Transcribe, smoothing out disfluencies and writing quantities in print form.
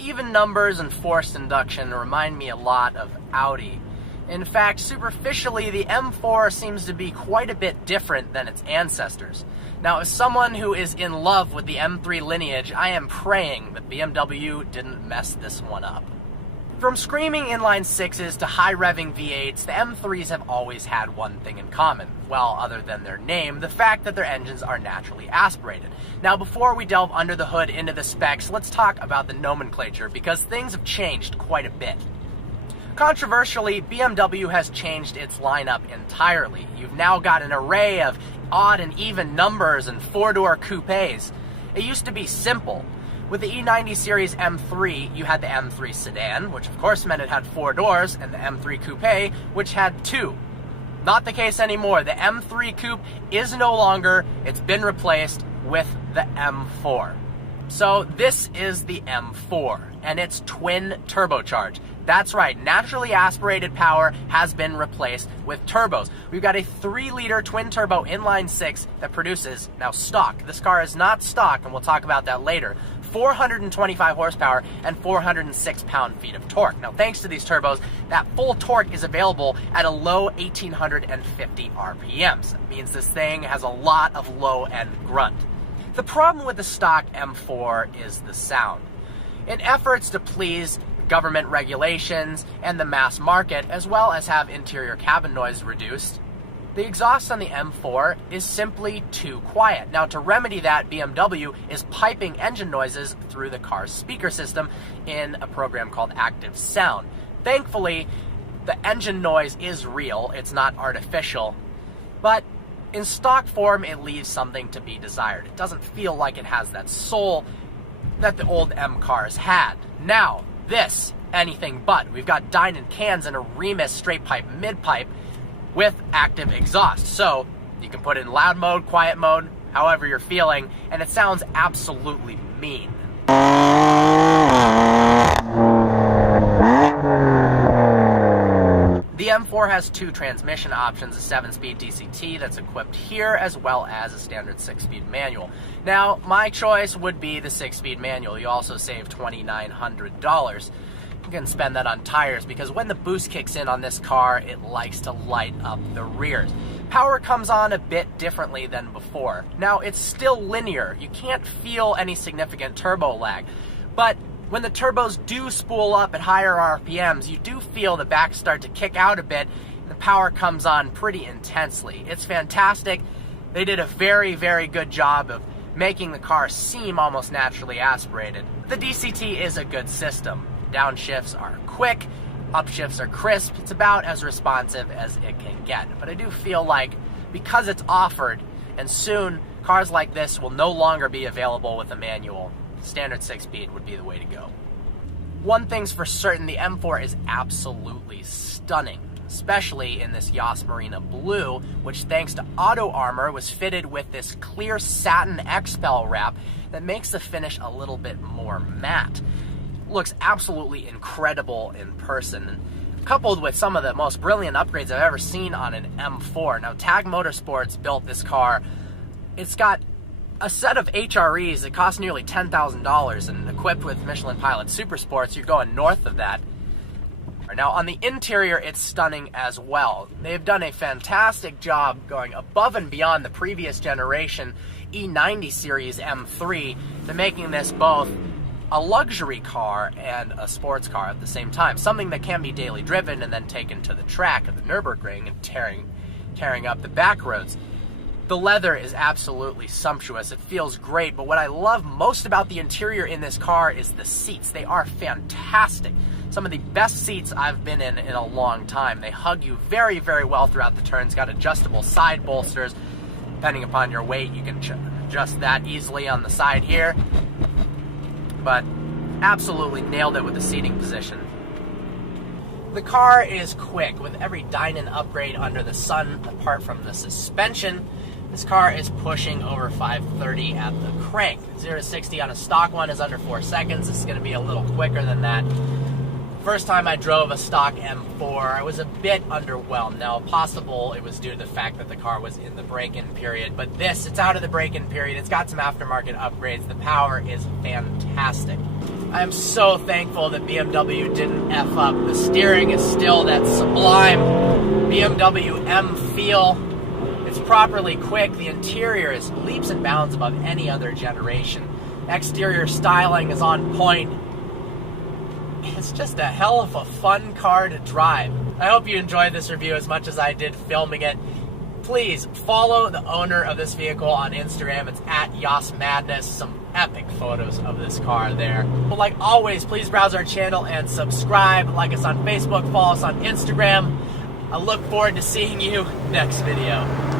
Even numbers and forced induction remind me a lot of Audi. In fact, superficially, the M4 seems to be quite a bit different than its ancestors. Now, as someone who is in love with the M3 lineage, I am praying that BMW didn't mess this one up. From screaming inline 6s to high-revving V8s, the M3s have always had one thing in common. Well, other than their name, the fact that their engines are naturally aspirated. Now, before we delve under the hood into the specs, let's talk about the nomenclature, because things have changed quite a bit. Controversially, BMW has changed its lineup entirely. You've now got an array of odd and even numbers and four-door coupes. It used to be simple. With the E90 series M3, you had the M3 sedan, which of course meant it had 4 doors, and the M3 coupe, which had 2. Not the case anymore. The M3 coupe is no longer, it's been replaced with the M4. So this is the M4, and it's twin turbocharged. That's right, naturally aspirated power has been replaced with turbos. We've got a 3-liter twin-turbo inline-6 that produces, now stock, this car is not stock, and we'll talk about that later, 425 horsepower and 406 pound-feet of torque. Now, thanks to these turbos, that full torque is available at a low 1,850 RPMs. That means this thing has a lot of low-end grunt. The problem with the stock M4 is the sound. In efforts to please government regulations and the mass market, as well as have interior cabin noise reduced, the exhaust on the M4 is simply too quiet. Now, to remedy that, BMW is piping engine noises through the car's speaker system in a program called Active Sound. Thankfully, the engine noise is real, it's not artificial, but in stock form, it leaves something to be desired. It doesn't feel like it has that soul that the old M cars had. Now, this, anything but. We've got Dinan cans and a Remus straight pipe mid pipe with active exhaust. So you can put it in loud mode, quiet mode, however you're feeling, and it sounds absolutely mean. The M4 has 2 transmission options, a 7-speed DCT that's equipped here, as well as a standard 6-speed manual. Now, my choice would be the 6-speed manual. You also save $2,900. You can spend that on tires, because when the boost kicks in on this car, it likes to light up the rears. Power comes on a bit differently than before. Now, it's still linear. You can't feel any significant turbo lag, but when the turbos do spool up at higher RPMs, you do feel the back start to kick out a bit, and the power comes on pretty intensely. It's fantastic. They did a very, very good job of making the car seem almost naturally aspirated. The DCT is a good system. Downshifts are quick, upshifts are crisp. It's about as responsive as it can get. But I do feel like, because it's offered, and soon cars like this will no longer be available with a manual, standard 6-speed would be the way to go. One thing's for certain, the M4 is absolutely stunning, especially in this Yas Marina blue, which thanks to Auto Armor was fitted with this clear satin Expel wrap that makes the finish a little bit more matte. It looks absolutely incredible in person, coupled with some of the most brilliant upgrades I've ever seen on an M4. Now, TAG Motorsports built this car. It's got a set of HREs that cost nearly $10,000, and equipped with Michelin Pilot Super Sports, you're going north of that. Now, on the interior, it's stunning as well. They've done a fantastic job going above and beyond the previous generation E90 series M3 to making this both a luxury car and a sports car at the same time. Something that can be daily driven and then taken to the track at the Nürburgring and tearing up the back roads. The leather is absolutely sumptuous. It feels great, but what I love most about the interior in this car is the seats. They are fantastic. Some of the best seats I've been in a long time. They hug you very, very well throughout the turns. Got adjustable side bolsters. Depending upon your weight, you can adjust that easily on the side here. But absolutely nailed it with the seating position. The car is quick with every Dinan upgrade under the sun, apart from the suspension. This car is pushing over 530 at the crank. 0 to 60 on a stock one is under 4 seconds. This is going to be a little quicker than that. First time I drove a stock M4, I was a bit underwhelmed. Now, possible it was due to the fact that the car was in the break-in period, but this, it's out of the break-in period. It's got some aftermarket upgrades. The power is fantastic. I'm so thankful that BMW didn't F up. The steering is still that sublime BMW M feel. It's properly quick. The interior is leaps and bounds above any other generation. Exterior styling is on point. It's just a hell of a fun car to drive. I hope you enjoyed this review as much as I did filming it. Please follow the owner of this vehicle on Instagram. It's @YasMadness. Some epic photos of this car there. But like always, please browse our channel and subscribe. Like us on Facebook, follow us on Instagram. I look forward to seeing you next video.